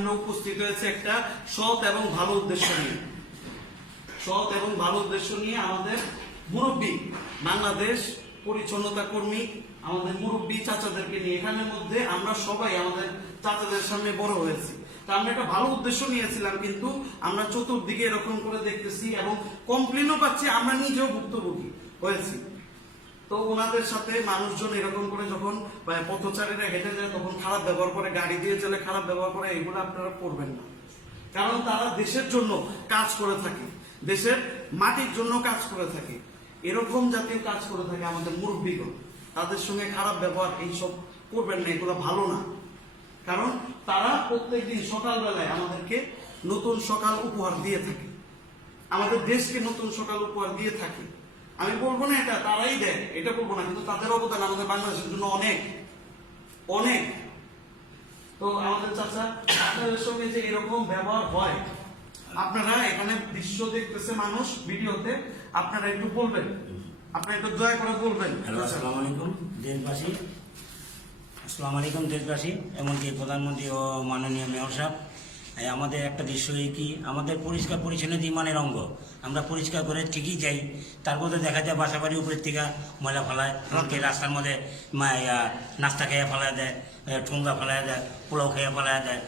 আমরা উপস্থিত হয়েছে একটা সৎ এবং ভালো উদ্দেশ্য নিয়ে। সৎ এবং ভালো উদ্দেশ্য নিয়ে আমাদের মুরব্বী বাংলাদেশ পরিচ্ছন্নতা কর্মী, আমাদের মুরব্বী চাচাদেরকে নিয়ে। এখানের মধ্যে আমরা সবাই আমাদের চাচাদের সামনে বড় হয়েছি। তা আমরা একটা ভালো উদ্দেশ্য নিয়েছিলাম, কিন্তু আমরা চতুর্দিকে এরকম করে দেখতেছি এবং কমপ্লেনও পাচ্ছি, আমরা নিজেও ভুক্তভোগী হয়েছি। তো ওনাদের সাথে মানুষজন এরকম করে যখন পথচারীরা হেঁটে যায় তখন খারাপ ব্যবহার করে, গাড়ি দিয়ে চলে খারাপ ব্যবহার করে, এগুলো আপনারা করবেন না। কারণ তারা দেশের জন্য কাজ করে থাকে, দেশের মাটির জন্য কাজ করে থাকে, এরকম জাতীয় কাজ করে থাকে আমাদের মুরব্বীগণ। তাদের সঙ্গে খারাপ ব্যবহার এইসব করবেন না, এগুলো ভালো না। কারণ তারা প্রত্যেকদিন সকালবেলায় আমাদেরকে নতুন সকাল উপহার দিয়ে থাকে, আমাদের দেশকে নতুন সকাল উপহার দিয়ে থাকে। আমি বলবো না এটা তারাই দেয়, এটা বলবো না, কিন্তু তাদের অবদান আমাদের বাংলাদেশের জন্য অনেক অনেক। তো আমাদের চাচা, আপনাদের সঙ্গে যে এরকম ব্যবহার হয়, আপনারা এখানে দৃশ্য দেখতেছে মানুষ ভিডিওতে, আপনারা একটু বলবেন, আপনারা একটু দয়া করে বলবেন। আসসালামু আলাইকুম দেশবাসী, আসসালামু আলাইকুম দেশবাসী, এমনকি প্রধানমন্ত্রী ও মাননীয় মেয়র সাহেব। আমাদের একটা দৃশ্য কি, আমাদের পরিষ্কার পরিচ্ছন্নতা ইমানের অঙ্গ। আমরা পরিষ্কার করে ঠিকই যাই, তারপরে দেখা যায় বাসা বাড়ি উপরের থেকে ময়লা ফেলায়, এমনকি রাস্তার মধ্যে নাস্তা খেয়ে ফেলায় দেয়, ঠোঙ্গা ফেলায় দেয়, পোলাও খেয়ে ফেলায় দেয়,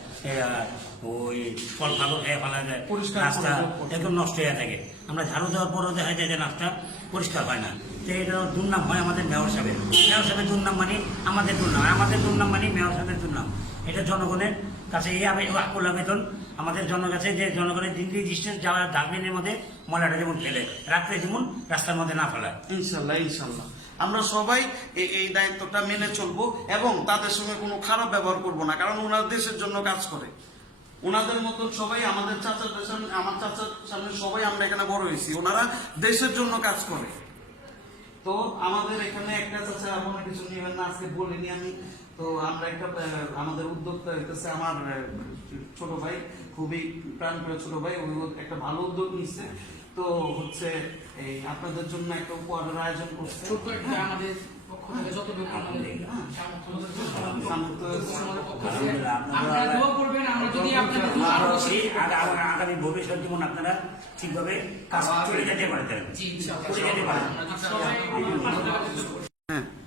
ওই ফল ফাগর খেয়ে ফেলায় দেয়, রাস্তা একদম নষ্ট হয়ে থাকে। আমরা ঝাড়ু দেওয়ার পরও দেখা যায় যে রাস্তা পরিষ্কার হয় না। তো এটা দুর্নাম হয় আমাদের মেয়র সাহেবের। মেয়র সাহেবের দুর্নাম মানে আমাদের দুর্নাম, আমাদের দুর্নাম মানে মেয়র সাহেবের দুর্নাম। এটা জনগণের কাছে এই আকুল আবেদন আমাদের জনগণের কাছে, যে জনগণের দিনকে ডিস্টেন্স যাওয়ার ডাস্টবিনের মধ্যে ময়লাটা যেমন ফেলে, রাত্রে যেমন রাস্তার মধ্যে না ফেলায়। ইনশাল্লাহ ইনশাল্লাহ আমরা সবাই এই দায়িত্বটা মেনে চলবো এবং তাদের সঙ্গে কোনো খারাপ ব্যবহার করবো না। কারণ ওনারা দেশের জন্য কাজ করে, ওনাদের মতন সবাই আমাদের চাচাদের সামনে, আমার চাচার সামনে সবাই আমরা এখানে বড় হয়েছি, ওনারা দেশের জন্য কাজ করে। তো আমাদের এখানে একটা চাচা এমন কিছু নিবেন না, আজকে বলিনি আমি। তো আমরা একটা আমাদের উদ্যোক্তা হইতেছে আমার ছোট ভাই, খুবই প্রাণপ্রিয় ছোট ভাই, ওই একটা ভালো উদ্যোগ নিচ্ছে। তো হচ্ছে এই আপনাদের জন্য একটা উপহারের আয়োজন করছে। আমাদের পক্ষ থেকে যতটুকু আগামী ভবিষ্যৎ জীবন আপনারা ঠিকভাবে কাজ করে যেতে পারেন।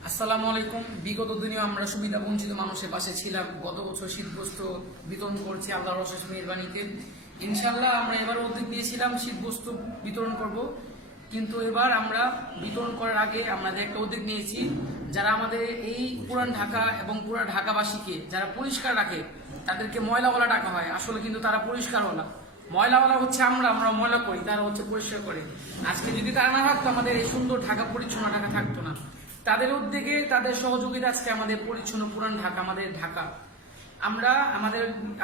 আসসালামু আলাইকুম। বিগত দিনে আমরা সুবিধা বঞ্চিত মানুষের পাশে ছিলাম। গত বছর শীতবস্ত্র বিতরণ করছি আল্লাহর অশেষ মেহেরবানিতে। ইনশাল্লাহ আমরা এবার উদ্যোগ নিয়েছিলাম শীতবস্ত্র বিতরণ করব, কিন্তু এবার আমরা বিতরণ করার আগে আমাদের একটা উদ্যোগ নিয়েছি, যারা আমাদের এই পুরান ঢাকা এবং পুরা ঢাকাবাসীকে যারা পরিষ্কার রাখে তাদেরকে ময়লাওয়ালা ডাকা হয়, আসলে কিন্তু তারা পরিষ্কারওয়ালা। ময়লাওয়ালা হচ্ছে আমরা ময়লা করি, তারা হচ্ছে পরিষ্কার করে। আজকে যদি তারা না থাকতো আমাদের এই সুন্দর ঢাকা পরিচ্ছন্ন ঢাকা থাকতো না। তাদের উদ্যোগে, তাদের সহযোগিতা আজকে আমাদের পরিচ্ছন্ন পুরান ঢাকা, আমাদের ঢাকা। আমরা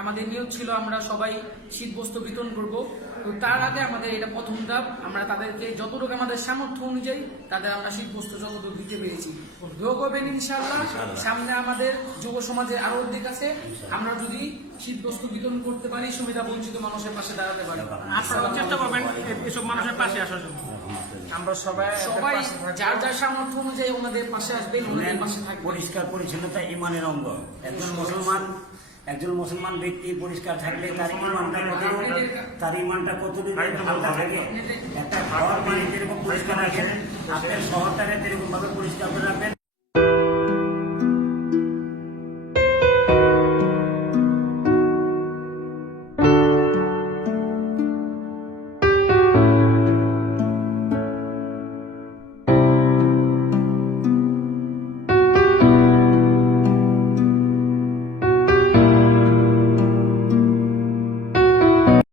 আমাদের নিয়োগ ছিল আমরা সবাই শীতবস্ত্র বিতরণ করব। তো তার আগে আমাদের এটা প্রথম ধাপ, আমরা তাদেরকে যতটুকু আমাদের সামর্থ্য অনুযায়ী তাদের আমরা শীতবস্ত্র যতটুকু দিতে পেরেছি। দোয়া করবেন ইনশাআল্লাহ, সামনে আমাদের যুব সমাজের আরো উদ্যোগ আছে, আমরা যদি শীতবস্ত্র বিতরণ করতে পারি, সুবিধা বঞ্চিত মানুষের পাশে দাঁড়াতে পারি। আপনারা চেষ্টা করবেন এসব মানুষের পাশে আসার জন্য। আমরা সবাই যার যার সামর্থ্য অনুযায়ী ওনাদের পাশে আসবেন, ওনাদের পাশে থাকবেন। পরিষ্কার পরিচ্ছন্নতা ইমানের অঙ্গ। একজন মুসলমান ব্যক্তি পরিষ্কার থাকলে তার ইমানটা কতটুকু হালকা থাকে। একটা খাওয়ার পানি যেরকম পরিষ্কার রাখেন, আপনার শহরটাকে যেরকম ভাবে পরিষ্কার করে রাখবেন।